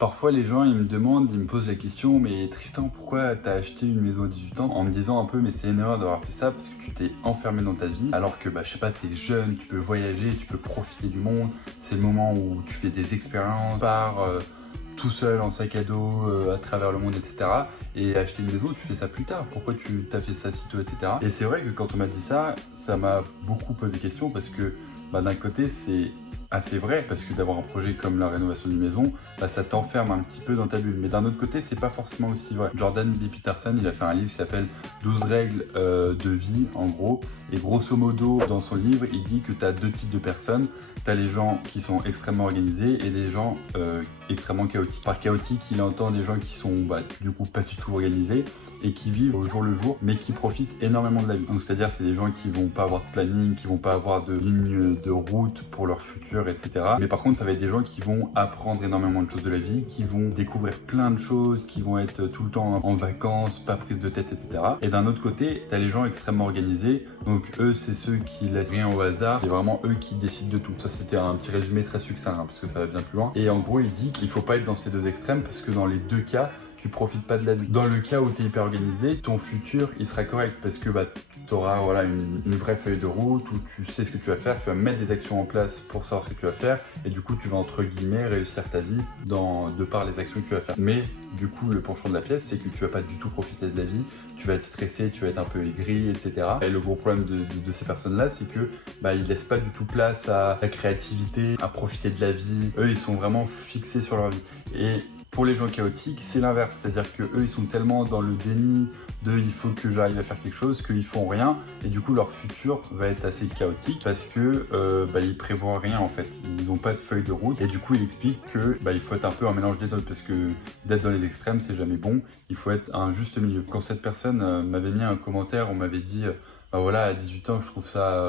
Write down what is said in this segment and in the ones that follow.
Parfois, les gens, ils me demandent, ils me posent la question, mais Tristan, pourquoi t'as acheté une maison à 18 ans? En me disant un peu, mais c'est une erreur d'avoir fait ça parce que tu t'es enfermé dans ta vie. Alors que, je sais pas, t'es jeune, tu peux voyager, tu peux profiter du monde. C'est le moment où tu fais des expériences, pars tout seul en sac à dos à travers le monde, etc. Et acheter une maison, tu fais ça plus tard. Pourquoi tu t'as fait ça si tôt, etc. Et c'est vrai que quand on m'a dit ça, ça m'a beaucoup posé question parce que d'un côté, c'est assez vrai parce que d'avoir un projet comme la rénovation d'une maison, ça t'enferme un petit peu dans ta bulle. Mais d'un autre côté, c'est pas forcément aussi vrai. Jordan B. Peterson, il a fait un livre qui s'appelle 12 règles de vie, en gros. Et grosso modo, dans son livre, il dit que tu as deux types de personnes. Tu as les gens qui sont extrêmement organisés et des gens extrêmement chaotiques. Par chaotique, il entend des gens qui sont du coup pas du tout organisés et qui vivent au jour le jour, mais qui profitent énormément de la vie. Donc c'est-à-dire c'est des gens qui vont pas avoir de planning, qui vont pas avoir de ligne de route pour leur futur, etc. Mais par contre, ça va être des gens qui vont apprendre énormément de choses de la vie, qui vont découvrir plein de choses, qui vont être tout le temps en vacances, pas prise de tête, etc. Et d'un autre côté, tu as les gens extrêmement organisés. Donc eux, c'est ceux qui laissent rien au hasard. C'est vraiment eux qui décident de tout. Ça, c'était un petit résumé très succinct, parce que ça va bien plus loin. Et en gros, il dit qu'il faut pas être dans ces deux extrêmes, parce que dans les deux cas, tu profites pas de la vie. Dans le cas où tu es hyper organisé, ton futur, il sera correct, parce que tu auras une vraie feuille de route, où tu sais ce que tu vas faire, tu vas mettre des actions en place pour savoir ce que tu vas faire, et du coup, tu vas entre guillemets réussir ta vie de par les actions que tu vas faire. Mais du coup, le penchant de la pièce, c'est que tu vas pas du tout profiter de la vie, tu vas être stressé, tu vas être un peu aigri, etc. Et le gros problème de ces personnes-là, c'est que ils laissent pas du tout place à la créativité, à profiter de la vie. Eux, ils sont vraiment fixés sur leur vie. Et pour les gens chaotiques, c'est l'inverse, c'est-à-dire que eux, ils sont tellement dans le déni de il faut que j'arrive à faire quelque chose qu'ils font rien et du coup leur futur va être assez chaotique parce que ils prévoient rien en fait, ils n'ont pas de feuille de route et du coup il explique que il faut être un peu un mélange des deux parce que d'être dans les extrêmes c'est jamais bon, il faut être un juste milieu. Quand cette personne m'avait mis un commentaire, on m'avait dit voilà, à 18 ans, je trouve ça,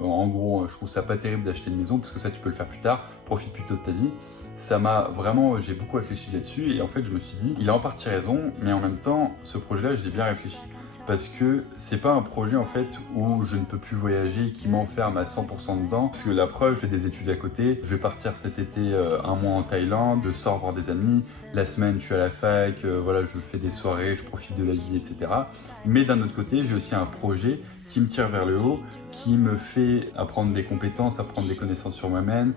en gros, je trouve ça pas terrible d'acheter une maison parce que ça, tu peux le faire plus tard, profite plutôt de ta vie. Ça m'a vraiment, j'ai beaucoup réfléchi là-dessus et en fait, je me suis dit, il a en partie raison, mais en même temps, ce projet-là, j'y ai bien réfléchi. Parce que c'est pas un projet en fait où je ne peux plus voyager, qui m'enferme à 100% dedans. Parce que la preuve, je fais des études à côté, je vais partir cet été un mois en Thaïlande, je sors voir des amis, la semaine je suis à la fac, voilà, je fais des soirées, je profite de la vie, etc. Mais d'un autre côté, j'ai aussi un projet qui me tire vers le haut, qui me fait apprendre des compétences, apprendre des connaissances sur moi-même,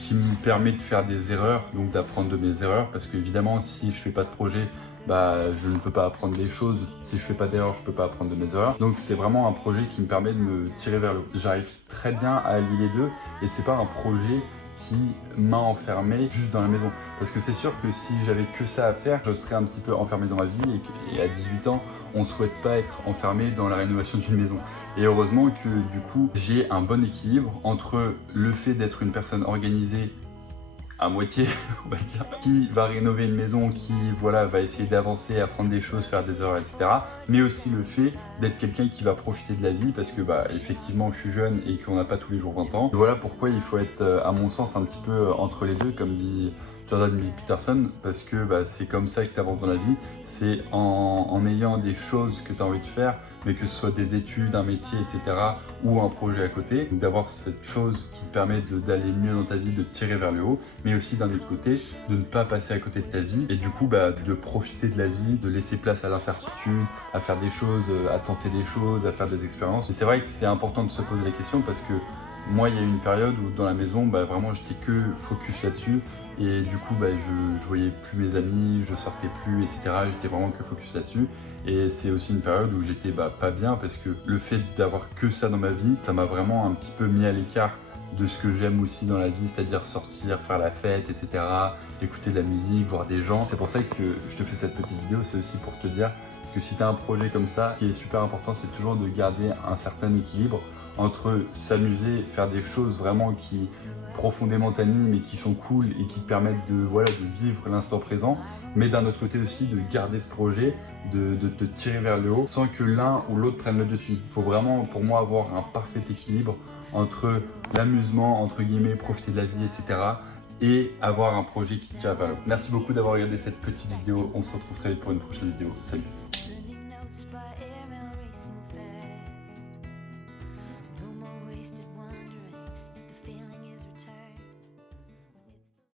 qui me permet de faire des erreurs, donc d'apprendre de mes erreurs, parce qu'évidemment, si je fais pas de projet, je ne peux pas apprendre des choses. Si je fais pas d'erreurs, je peux pas apprendre de mes erreurs. Donc c'est vraiment un projet qui me permet de me tirer vers le haut. J'arrive très bien à allier les deux et c'est pas un projet qui m'a enfermé juste dans la maison. Parce que c'est sûr que si j'avais que ça à faire, je serais un petit peu enfermé dans ma vie et à 18 ans, on ne souhaite pas être enfermé dans la rénovation d'une maison. Et heureusement que du coup, j'ai un bon équilibre entre le fait d'être une personne organisée à moitié, on va dire, qui va rénover une maison, qui va essayer d'avancer, apprendre des choses, faire des erreurs, etc. Mais aussi le fait d'être quelqu'un qui va profiter de la vie parce que effectivement je suis jeune et qu'on n'a pas tous les jours 20 ans. Et voilà pourquoi il faut être à mon sens un petit peu entre les deux, comme dit Jordan B. Peterson, parce que c'est comme ça que tu avances dans la vie, c'est en ayant des choses que tu as envie de faire, mais que ce soit des études, un métier, etc. ou un projet à côté, d'avoir cette chose qui te permet d'aller mieux dans ta vie, de te tirer vers le haut, mais aussi d'un autre côté, de ne pas passer à côté de ta vie et du coup de profiter de la vie, de laisser place à l'incertitude, à faire des choses, à tenter des choses, à faire des expériences. Et c'est vrai que c'est important de se poser la question parce que moi, il y a eu une période où dans la maison, vraiment, j'étais que focus là-dessus. Et du coup, je voyais plus mes amis, je sortais plus, etc. J'étais vraiment que focus là-dessus. Et c'est aussi une période où j'étais pas bien parce que le fait d'avoir que ça dans ma vie, ça m'a vraiment un petit peu mis à l'écart de ce que j'aime aussi dans la vie, c'est-à-dire sortir, faire la fête, etc. Écouter de la musique, voir des gens. C'est pour ça que je te fais cette petite vidéo, c'est aussi pour te dire que si tu as un projet comme ça, ce qui est super important, c'est toujours de garder un certain équilibre entre s'amuser, faire des choses vraiment qui profondément t'animent et qui sont cool et qui te permettent de vivre l'instant présent, mais d'un autre côté aussi de garder ce projet, de te tirer vers le haut sans que l'un ou l'autre prenne le dessus. Il faut vraiment pour moi avoir un parfait équilibre entre l'amusement, entre guillemets, profiter de la vie, etc. et avoir un projet qui te tire vers le haut. Merci beaucoup d'avoir regardé cette petite vidéo, on se retrouve très vite pour une prochaine vidéo. Salut!